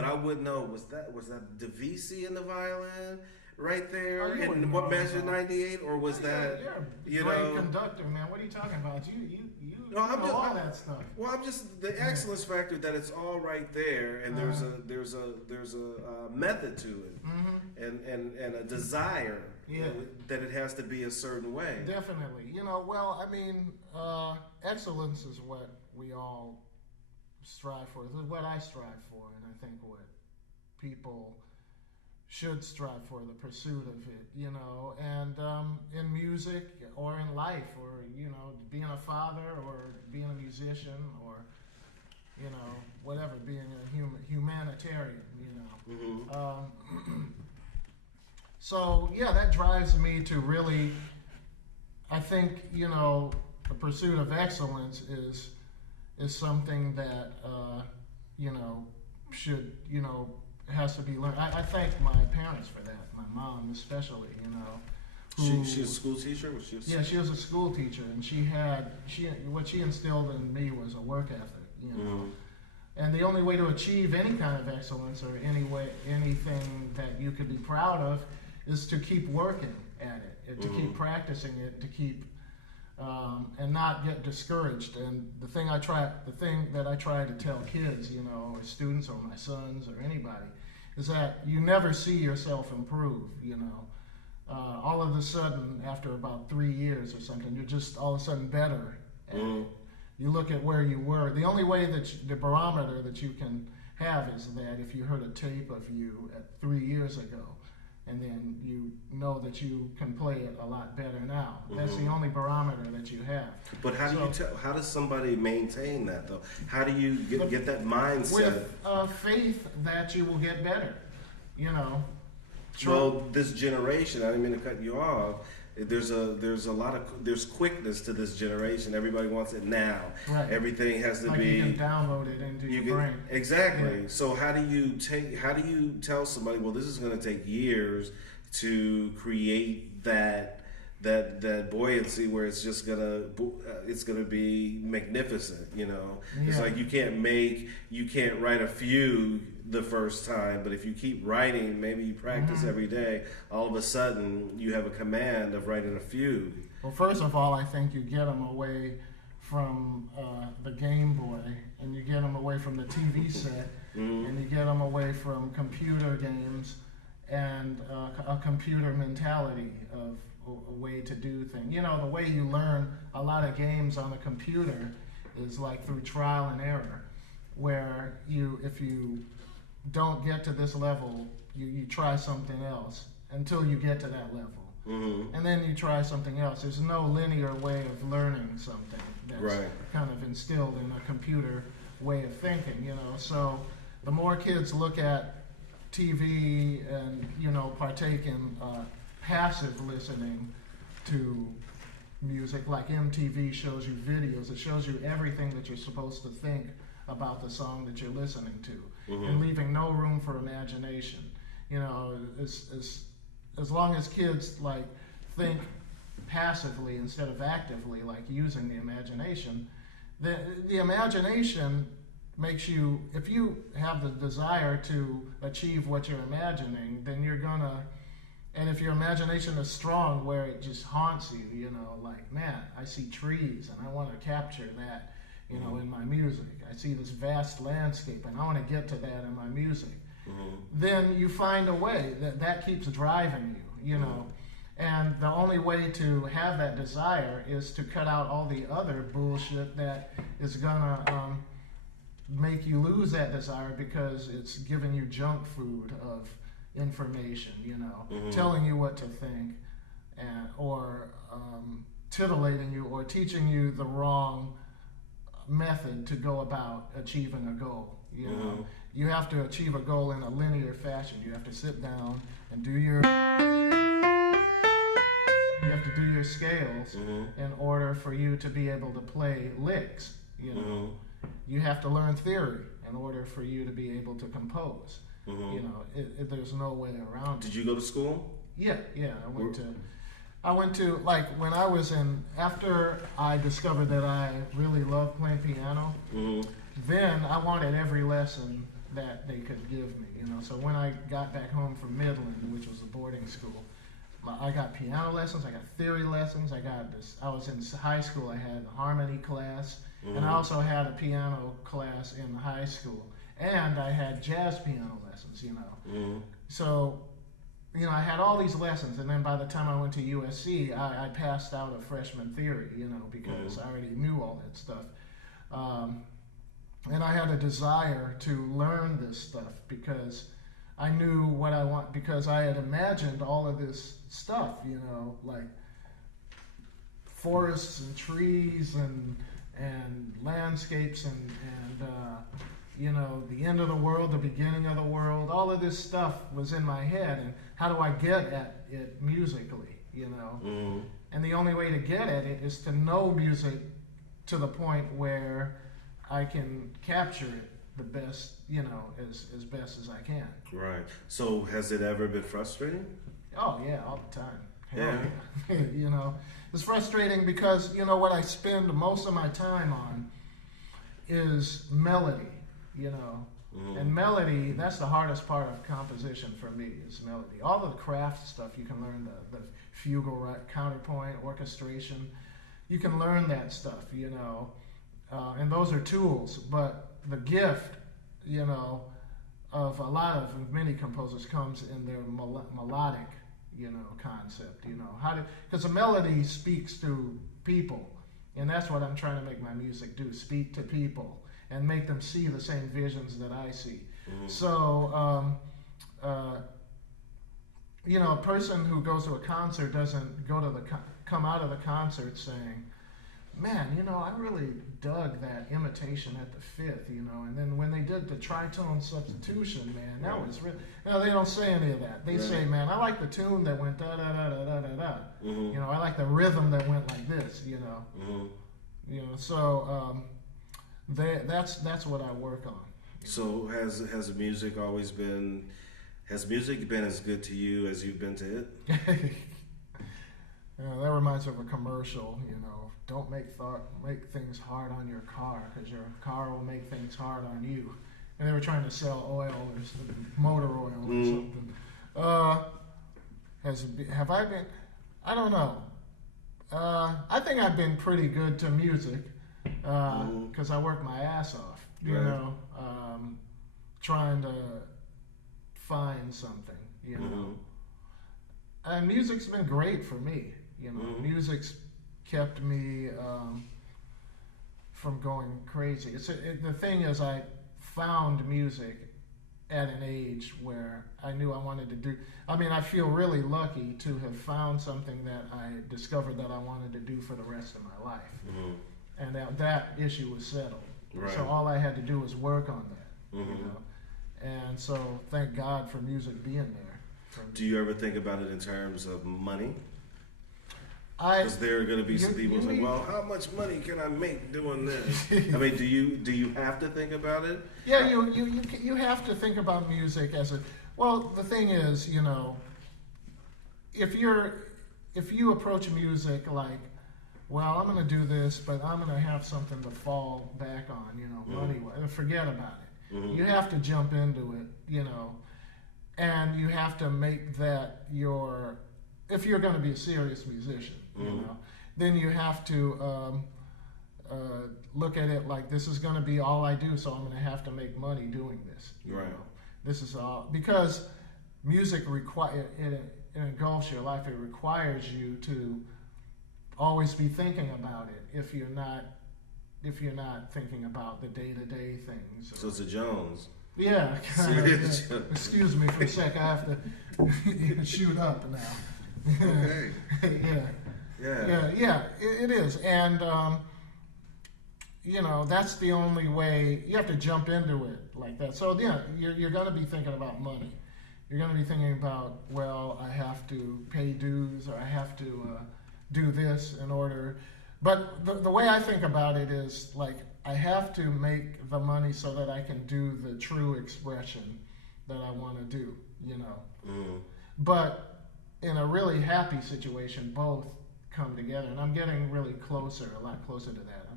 but I wouldn't know. Was that DeVisi in the violin right there? Oh, you And wouldn't what know measure about- 98, or was that You're a great conductor, man. What are you talking about? You No, I'm know just- all that stuff. Well, I'm just the excellence factor that it's all right there, and there's a method to it, and a desire that it has to be a certain way. Definitely. Well, I mean, excellence is what we all strive for. This is what I strive for, and I think what people should strive for, the pursuit of it, and in music or in life, or, being a father or being a musician or, whatever, being a humanitarian, So, yeah, that drives me to really, I think, the pursuit of excellence is something that, should, has to be learned. I thank my parents for that, my mom especially, She's a school teacher? Yeah, she was a school teacher, and what she instilled in me was a work ethic, And the only way to achieve any kind of excellence or anything that you could be proud of is to keep working at it, to keep practicing it, to keep and not get discouraged. And the thing that I try to tell kids, or students or my sons or anybody, is that you never see yourself improve, all of a sudden, after about 3 years or something, you're just all of a sudden better at it. You look at where you were. The only way the barometer that you can have is that if you heard a tape of you at 3 years ago, and then you know that you can play it a lot better now. That's the only barometer that you have. But how do you tell? How does somebody maintain that though? How do you get that mindset? With faith that you will get better. Well, this generation, I didn't mean to cut you off. There's there's quickness to this generation. Everybody wants it now. Right. Everything has to like be. You can download it into your brain. Exactly. Yeah. So how do you tell somebody? Well, this is going to take years to create that buoyancy where it's just gonna be magnificent. It's like you can't write a fugue the first time, but if you keep writing, maybe you practice every day, all of a sudden you have a command of writing a fugue. Well, first of all, I think you get them away from the Game Boy, and you get them away from the TV set, and you get them away from computer games and a computer mentality of a way to do things. The way you learn a lot of games on a computer is like through trial and error, where if you don't get to this level, you try something else until you get to that level. And then you try something else. There's no linear way of learning something that's kind of instilled in a computer way of thinking, So the more kids look at TV and, partake in passive listening to music, like MTV shows you videos, it shows you everything that you're supposed to think about the song that you're listening to, and leaving no room for imagination. As long as kids think passively instead of actively, using the imagination, the imagination makes you, if you have the desire to achieve what you're imagining, then you're gonna, and if your imagination is strong where it just haunts you, man, I see trees and I want to capture that, in my music. I see this vast landscape and I want to get to that in my music. Then you find a way that keeps driving you, And the only way to have that desire is to cut out all the other bullshit that is gonna make you lose that desire, because it's giving you junk food of information, telling you what to think, or titillating you, or teaching you the wrong method to go about achieving a goal. You have to achieve a goal in a linear fashion. You have to sit down and do your scales in order for you to be able to play licks. You have to learn theory in order for you to be able to compose. There's no way around it. Did you go to school? Yeah. I went to when I was after I discovered that I really loved playing piano. Then I wanted every lesson that they could give me, you know. So when I got back home from Midland, which was a boarding school, I got piano lessons, I got theory lessons, I got this. I was in high school, I had a harmony class, and I also had a piano class in high school, and I had jazz piano lessons, you know. So, you know, I had all these lessons, and then by the time I went to USC, I passed out of freshman theory, you know, because I already knew all that stuff. And I had a desire to learn this stuff because I knew what I want, because I had imagined all of this stuff, you know, like forests and trees and landscapes and you know, the end of the world, the beginning of the world. All of this stuff was in my head, and how do I get at it musically, you know? And the only way to get at it is to know music to the point where I can capture it the best, you know, as best as I can. Right. So has it ever been frustrating? Oh yeah, all the time. Yeah. You know, it's frustrating because, you know, what I spend most of my time on is melody, you know. And melody, that's the hardest part of composition for me, is melody. All of the craft stuff, you can learn the fugal, counterpoint, orchestration. You can learn that stuff, you know, and those are tools. But the gift, you know, of many composers comes in their melodic, you know, concept, you know. Because a melody speaks to people, and that's what I'm trying to make my music do, speak to people and make them see the same visions that I see. So, you know, a person who goes to a concert doesn't come out of the concert saying, man, you know, I really dug that imitation at the fifth, you know, and then when they did the tritone substitution, man, that was really, you know, they don't say any of that. They say, man, I like the tune that went da-da-da-da-da-da-da. You know, I like the rhythm that went like this, you know. You know, so that's what I work on. So has music been as good to you as you've been to it? You know, that reminds me of a commercial, you know, don't make things hard on your car, because your car will make things hard on you. And they were trying to sell oil or motor oil or something. Have I been? I don't know. I think I've been pretty good to music because I work my ass off, you know, trying to find something, you know. And music's been great for me, you know. Music's kept me from going crazy. The thing is, I found music at an age where I knew I wanted to do. I mean, I feel really lucky to have found something that I discovered that I wanted to do for the rest of my life. And that issue was settled. Right. So all I had to do was work on that, you know. And so thank God for music being there. Do you ever think about it in terms of money? Because there are going to be some people saying, well, how much money can I make doing this? I mean, do you have to think about it? Yeah, you have to think about music as a, well, the thing is, you know, if you approach music like, well, I'm going to do this, but I'm going to have something to fall back on, you know, money, forget about it. You have to jump into it, you know, and you have to make that if you're going to be a serious musician, you know, then you have to look at it like, this is going to be all I do, so I'm going to have to make money doing this. Right. You know? This is all, because music it engulfs your life. It requires you to always be thinking about it if you're not thinking about the day-to-day things. So it's a Jones. Yeah. Excuse me for a sec. I have to shoot up now. Okay. Yeah. It is, and you know, that's the only way. You have to jump into it like that. So yeah, you're going to be thinking about money. You're going to be thinking about, well, I have to pay dues, or I have to do this in order. But the way I think about it is like, I have to make the money so that I can do the true expression that I want to do, you know. But in a really happy situation, both come together, and I'm getting really a lot closer to that.